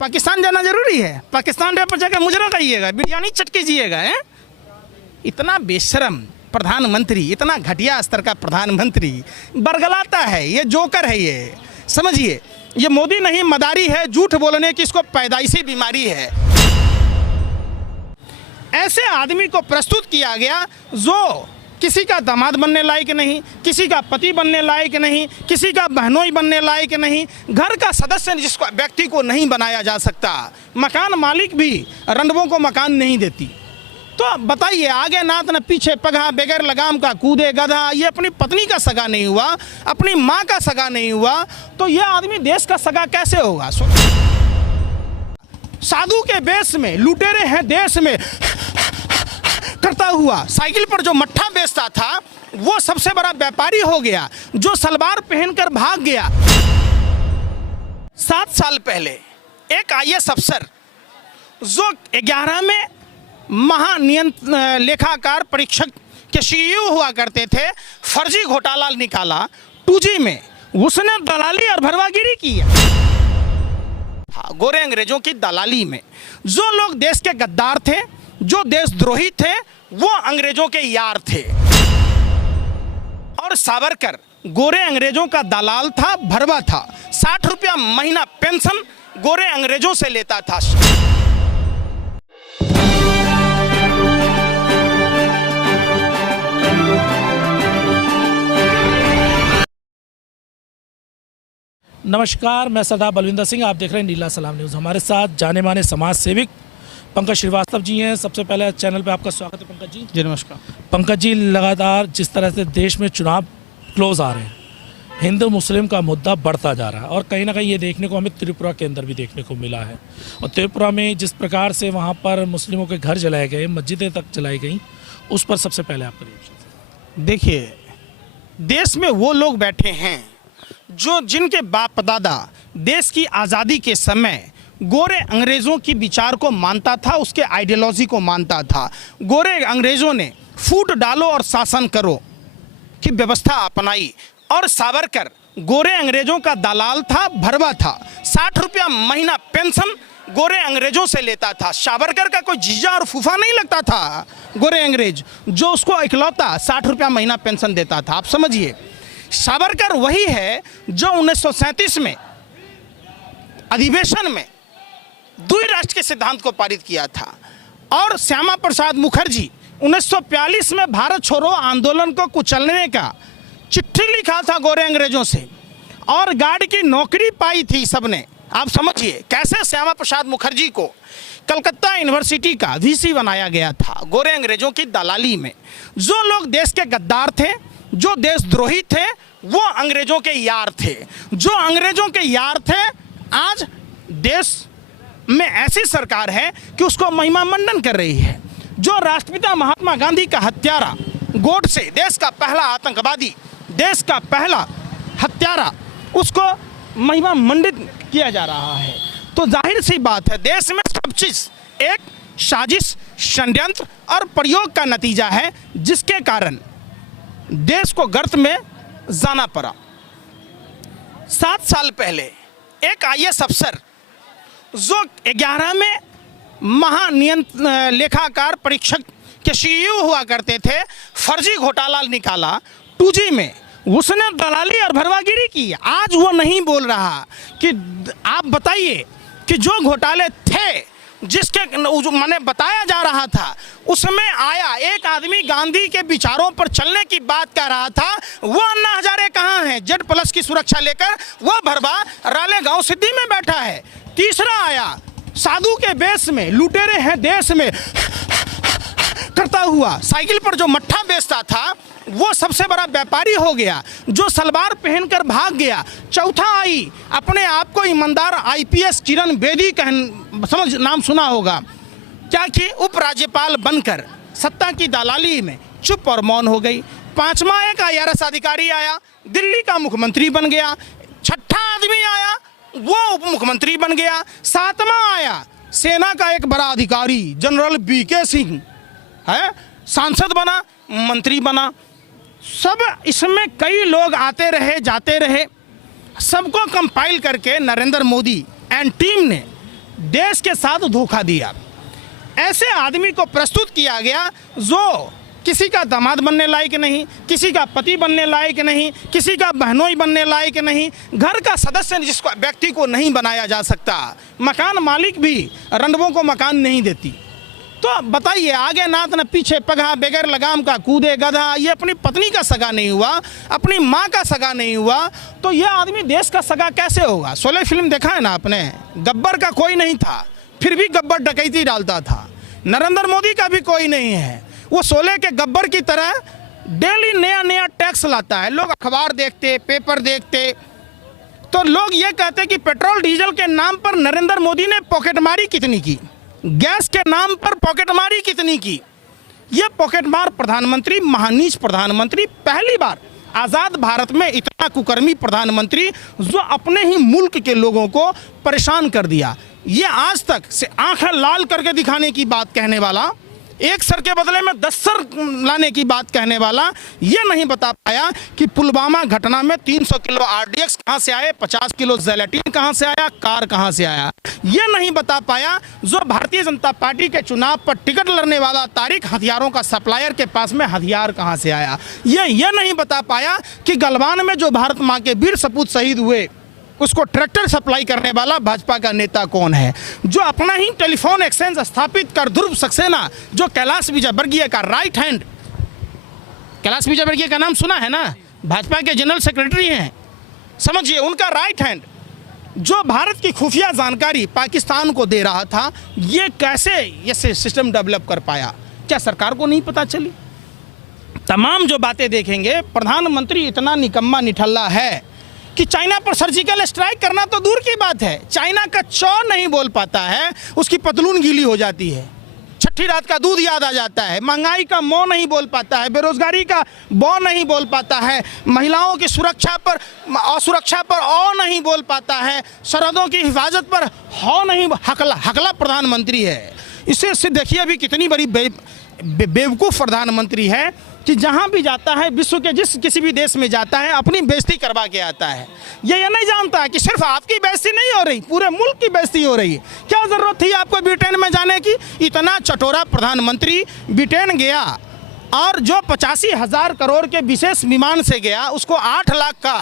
पाकिस्तान जाना जरूरी है? पाकिस्तान पर जाकर मुजरा खाइएगा, बिरयानी चट के जिएगा है? इतना बेशरम प्रधानमंत्री, इतना घटिया स्तर का प्रधानमंत्री बरगलाता है। ये जोकर है, ये समझिए। ये मोदी नहीं, मदारी है। झूठ बोलने की इसको पैदाइशी बीमारी है। ऐसे आदमी को प्रस्तुत किया गया जो किसी का दामाद बनने लायक नहीं, किसी का पति बनने लायक नहीं, किसी का बहनोई बनने लायक नहीं, घर का सदस्य जिसको व्यक्ति को नहीं बनाया जा सकता। मकान मालिक भी रंडवों को मकान नहीं देती। तो बताइए, आगे नात न पीछे पगहा, बगैर लगाम का कूदे गधा। ये अपनी पत्नी का सगा नहीं हुआ, अपनी माँ का सगा नहीं हुआ, तो ये आदमी देश का सगा कैसे होगा? साधु के बेस में लुटेरे हैं देश में करता हुआ साइकिल पर जो मट्ठा बेचता था वो सबसे बड़ा व्यापारी हो गया, जो सलवार पहनकर भाग गया। 7 साल पहले एक आईएएस अफसर जो 11 में लेखाकार परीक्षक के सीईओ हुआ करते थे, फर्जी घोटाला निकाला 2G में, उसने दलाली और भरवागिरी की। हाँ, गोरे अंग्रेजों की दलाली में जो लोग देश के गद्दार थे, जो देशद्रोही थे, वो अंग्रेजों के यार थे। और सावरकर गोरे अंग्रेजों का दलाल था, भरवा था। 60 रुपया महीना पेंशन गोरे अंग्रेजों से लेता था। नमस्कार, मैं सरदार बलविंदर सिंह, आप देख रहे हैं नीला सलाम न्यूज़। हमारे साथ जाने माने समाज सेविक पंकज श्रीवास्तव जी हैं। सबसे पहले चैनल पे आपका स्वागत है पंकज जी। जी नमस्कार। पंकज जी, लगातार जिस तरह से देश में चुनाव क्लोज आ रहे हैं, हिंदू मुस्लिम का मुद्दा बढ़ता जा रहा है और कहीं ना कहीं ये देखने को हमें त्रिपुरा के अंदर भी देखने को मिला है। और त्रिपुरा में जिस प्रकार से वहाँ पर मुस्लिमों के घर जलाए गए, मस्जिदें तक जलाई गई, उस पर सबसे पहले आपका रिएक्शन। देखिए, देश में वो लोग बैठे हैं जो जिनके बाप दादा देश की आज़ादी के समय गोरे अंग्रेज़ों की विचार को मानता था, उसके आइडियोलॉजी को मानता था। गोरे अंग्रेज़ों ने फूट डालो और शासन करो की व्यवस्था अपनाई और सावरकर गोरे अंग्रेज़ों का दलाल था, भरवा था। 60 रुपया महीना पेंशन गोरे अंग्रेज़ों से लेता था। सावरकर का कोई जीजा और फूफा नहीं लगता था गोरे अंग्रेज, जो उसको इकलौता 60 रुपया महीना पेंशन देता था। आप समझिए, सावरकर वही है जो 1937 में अधिवेशन में द्वि राष्ट्र के सिद्धांत को पारित किया था। और श्यामा प्रसाद मुखर्जी 1942 में भारत छोड़ो आंदोलन को कुचलने का चिट्ठी लिखा था गोरे अंग्रेजों से, और गार्ड की नौकरी पाई थी सबने। आप समझिए कैसे श्यामा प्रसाद मुखर्जी को कलकत्ता यूनिवर्सिटी का वीसी बनाया गया था गोरे अंग्रेजों की दलाली में। जो लोग देश के गद्दार थे, जो देशद्रोही थे, वो अंग्रेजों के यार थे। जो अंग्रेजों के यार थे, आज देश में ऐसी सरकार है कि उसको महिमा मंडन कर रही है। जो राष्ट्रपिता महात्मा गांधी का हत्यारा गोडसे, देश का पहला आतंकवादी, देश का पहला हत्यारा, उसको महिमा मंडित किया जा रहा है। तो जाहिर सी बात है, देश में सब चीज़ एक साजिश, षड्यंत्र और प्रयोग का नतीजा है, जिसके कारण देश को गर्त में जाना पड़ा। 7 साल पहले एक आईएएस अफसर जो 11 में लेखाकार परीक्षक के सीईओ हुआ करते थे, फर्जी घोटाला निकाला 2G में, उसने दलाली और भरवागिरी की। आज वो नहीं बोल रहा कि आप बताइए कि जो घोटाले थे, जिसके मैंने बताया जा रहा था, उसमें आया एक आदमी गांधी के विचारों पर चलने की बात कर रहा था, वो अन्ना हजारे कहाँ हैं? Z+ की सुरक्षा लेकर वो भरवा रालेगांव सिद्धि में बैठा है। तीसरा आया साधु के बेस में लुटेरे हैं देश में करता हुआ साइकिल पर जो मट्ठा बेचता था, वो सबसे बड़ा व्यापारी हो गया, जो सलवार पहनकर भाग गया। चौथा आई अपने आप को ईमानदार IPS किरण बेदी समझ नाम सुना होगा, क्या कि उपराज्यपाल बनकर सत्ता की दलाली में चुप और मौन हो गई। 5वां एक IRS अधिकारी आया, दिल्ली का मुख्यमंत्री बन गया। 6ठा आदमी आया, वो उप मुख्यमंत्री बन गया। 7वां आया सेना का एक बड़ा अधिकारी जनरल BK सिंह है, सांसद बना, मंत्री बना। सब इसमें कई लोग आते रहे जाते रहे, सबको कंपाइल करके नरेंद्र मोदी एंड टीम ने देश के साथ धोखा दिया। ऐसे आदमी को प्रस्तुत किया गया जो किसी का दामाद बनने लायक नहीं, किसी का पति बनने लायक नहीं, किसी का बहनोई बनने लायक नहीं, घर का सदस्य जिसको व्यक्ति को नहीं बनाया जा सकता। मकान मालिक भी रंडवों को मकान नहीं देती। तो बताइए, आगे नात न पीछे पगहा, बगैर लगाम का कूदे गधा। ये अपनी पत्नी का सगा नहीं हुआ, अपनी माँ का सगा नहीं हुआ, तो ये आदमी देश का सगा कैसे होगा? शोले फिल्म देखा है ना आपने? गब्बर का कोई नहीं था, फिर भी गब्बर डकैती डालता था। नरेंद्र मोदी का भी कोई नहीं है, वो शोले के गब्बर की तरह डेली नया नया टैक्स लाता है। लोग अखबार देखते, पेपर देखते, तो लोग ये कहते कि पेट्रोल डीजल के नाम पर नरेंद्र मोदी ने पॉकेटमारी कितनी की, गैस के नाम पर पॉकेटमारी कितनी की। ये पॉकेटमार प्रधानमंत्री, महानीच प्रधानमंत्री, पहली बार आज़ाद भारत में इतना कुकर्मी प्रधानमंत्री जो अपने ही मुल्क के लोगों को परेशान कर दिया। ये आज तक से आंखें लाल करके दिखाने की बात कहने वाला, एक सर के बदले में 10 सर लाने की बात कहने वाला, ये नहीं बता पाया कि पुलवामा घटना में 300 किलो आरडीएक्स कहाँ से आए, 50 किलो जेलेटिन कहाँ से आया, कार कहाँ से आया। ये नहीं बता पाया जो भारतीय जनता पार्टी के चुनाव पर टिकट लड़ने वाला तारिक हथियारों का सप्लायर के पास में हथियार कहाँ से आया। ये नहीं बता पाया कि गलवान में जो भारत माँ के वीर सपूत शहीद हुए उसको ट्रैक्टर सप्लाई करने वाला भाजपा का नेता कौन है, जो अपना ही टेलीफोन एक्सचेंज स्थापित कर ध्रुव सक्सेना, जो कैलाश विजयवर्गीय का राइट हैंड, कैलाश विजयवर्गीय का नाम सुना है ना, भाजपा के जनरल सेक्रेटरी हैं, समझिए उनका राइट हैंड, जो भारत की खुफिया जानकारी पाकिस्तान को दे रहा था, ये कैसे ये सिस्टम डेवलप कर पाया? क्या सरकार को नहीं पता चली? तमाम जो बातें देखेंगे, प्रधानमंत्री इतना निकम्मा निठल्ला है कि चाइना पर सर्जिकल स्ट्राइक करना तो दूर की बात है, चाइना का चौ नहीं बोल पाता है, उसकी पतलून गीली हो जाती है, छठी रात का दूध याद आ जाता है, महंगाई का मौ नहीं बोल पाता है, बेरोजगारी का बौ नहीं बोल पाता है, महिलाओं की सुरक्षा पर, असुरक्षा पर औ नहीं बोल पाता है, सरहदों की हिफाजत पर हौ नहीं, हकला प्रधानमंत्री है। इससे देखिए अभी कितनी बड़ी बेवकूफ़ प्रधानमंत्री है कि जहाँ भी जाता है, विश्व के जिस किसी भी देश में जाता है, अपनी बेइज्जती करवा के आता है। ये नहीं जानता है कि सिर्फ आपकी बेइज्जती नहीं हो रही, पूरे मुल्क की बेइज्जती हो रही है। क्या ज़रूरत थी आपको ब्रिटेन में जाने की? इतना चटोरा प्रधानमंत्री ब्रिटेन गया और जो 85,000 करोड़ के विशेष विमान से गया, उसको 8 लाख का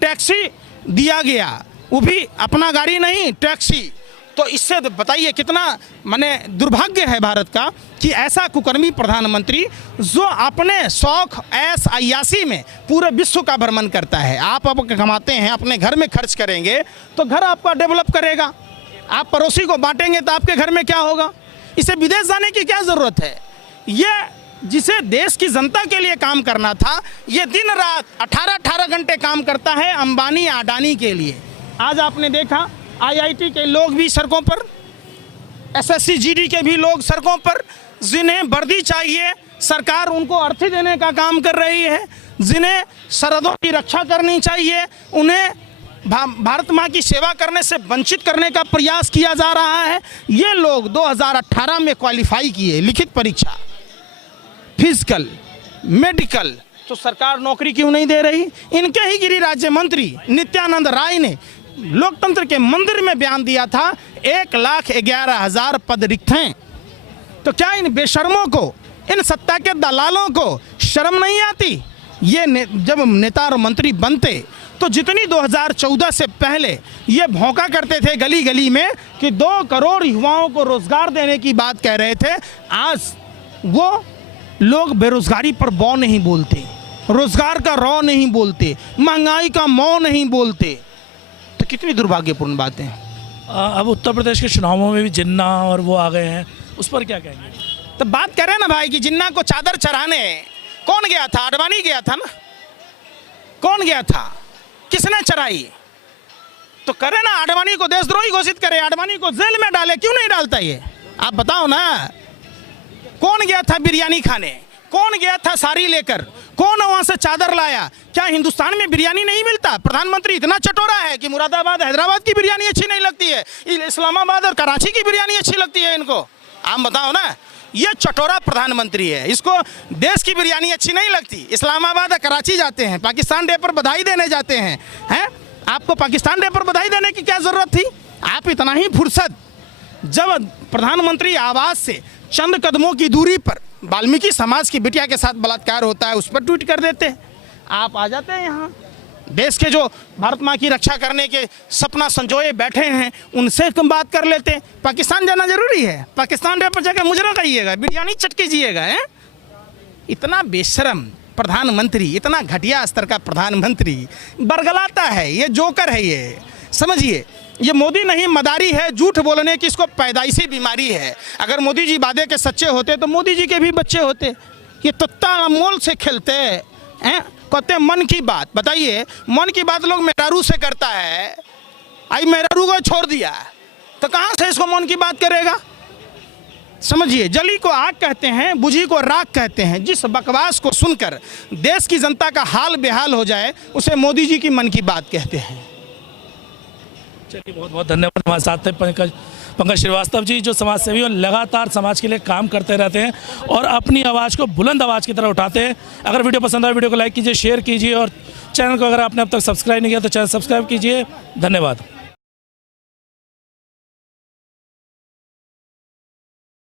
टैक्सी दिया गया, वो भी अपना गाड़ी नहीं, टैक्सी। तो इससे बताइए कितना माने दुर्भाग्य है भारत का कि ऐसा कुकर्मी प्रधानमंत्री जो अपने शौक ऐश अय्यासी में पूरे विश्व का भ्रमण करता है। आप कमाते हैं, अपने घर में खर्च करेंगे तो घर आपका डेवलप करेगा, आप पड़ोसी को बांटेंगे तो आपके घर में क्या होगा? इसे विदेश जाने की क्या ज़रूरत है? ये जिसे देश की जनता के लिए काम करना था, ये दिन रात 18 घंटे काम करता है अंबानी अडानी के लिए। आज आपने देखा IIT के लोग भी सड़कों पर, SSC GD के भी लोग सड़कों पर, जिन्हें वर्दी चाहिए सरकार उनको अर्थी देने का काम कर रही है, जिन्हें सरहदों की रक्षा करनी चाहिए उन्हें भारत माँ की सेवा करने से वंचित करने का प्रयास किया जा रहा है। ये लोग 2018 में क्वालिफाई किए, लिखित परीक्षा, फिजिकल, मेडिकल, तो सरकार नौकरी क्यों नहीं दे रही? इनके ही गृह राज्य मंत्री नित्यानंद राय ने लोकतंत्र के मंदिर में बयान दिया था 1,11,000 पद रिक्त हैं। तो क्या इन बेशर्मों को, इन सत्ता के दलालों को शर्म नहीं आती? ये जब नेता और मंत्री बनते तो जितनी 2014 से पहले ये भौंका करते थे गली गली में कि 2 करोड़ युवाओं को रोजगार देने की बात कह रहे थे, आज वो लोग बेरोजगारी पर बौ नहीं बोलते, रोजगार का रौ नहीं बोलते, महंगाई का मौ नहीं बोलते। तो कितनी दुर्भाग्यपूर्ण बातें हैं। अब उत्तर प्रदेश के चुनावों में भी जिन्ना और वो आ गए हैं, उस पर क्या कहेंगे? तो बात करें ना भाई कि जिन्ना को चादर चढ़ाने कौन गया था? आडवाणी गया था ना। कौन गया था? किसने चढ़ाई? तो करे ना, आडवाणी को देशद्रोही घोषित करे, आडवाणी को जेल में डाले, क्यों नहीं डालता? ये आप बताओ ना। कौन गया था बिरयानी खाने? कौन गया था साड़ी लेकर? कौन वहां से चादर लाया? क्या हिंदुस्तान में बिरयानी नहीं मिलता? प्रधानमंत्री इतना चटोरा है कि मुरादाबाद हैदराबाद की बिरयानी अच्छी नहीं लगती है, इस्लामाबाद और कराची की बिरयानी अच्छी लगती है इनको। आप बताओ ना, ये चटोरा प्रधानमंत्री है, इसको देश की बिरयानी अच्छी नहीं लगती। इस्लामाबाद और कराची जाते हैं, पाकिस्तान डे पर बधाई देने जाते हैं। आपको पाकिस्तान डे पर बधाई देने की क्या जरूरत थी? आप इतना ही फुर्सत जब प्रधानमंत्री आवास से चंद कदमों की दूरी पर वाल्मीकि समाज की बिटिया के साथ बलात्कार होता है, उस पर ट्वीट कर देते हैं। आप आ जाते हैं यहाँ, देश के जो भारत माँ की रक्षा करने के सपना संजोए बैठे हैं उनसे तुम बात कर लेते हैं। पाकिस्तान जाना जरूरी है? पाकिस्तान पर जाकर मुजरा खाइएगा, बिरयानी चटके जिएगा? हैं? इतना बेशरम प्रधानमंत्री, इतना घटिया स्तर का प्रधानमंत्री बरगलाता है। ये जोकर है। ये समझिए, ये मोदी नहीं मदारी है। झूठ बोलने की इसको पैदाइशी बीमारी है। अगर मोदी जी वादे के सच्चे होते तो मोदी जी के भी बच्चे होते। ये तत्ता अमोल से खेलते हैं। कहते हैं मन की बात। बताइए, मन की बात लोग मेहरारू से करता है। आई मेहरारू को छोड़ दिया तो कहाँ से इसको मन की बात करेगा? समझिए, जली को आग कहते हैं, बुझी को राख कहते हैं। जिस बकवास को सुनकर देश की जनता का हाल बेहाल हो जाए उसे मोदी जी की मन की बात कहते हैं। चलिए, बहुत बहुत धन्यवाद। हमारे साथ थे पंकज श्रीवास्तव जी, जो समाज सेवी और लगातार समाज के लिए काम करते रहते हैं और अपनी आवाज़ को बुलंद आवाज़ की तरह उठाते हैं। अगर वीडियो पसंद आए, वीडियो को लाइक कीजिए, शेयर कीजिए और चैनल को अगर आपने अब तक सब्सक्राइब नहीं किया तो चैनल सब्सक्राइब कीजिए। धन्यवाद।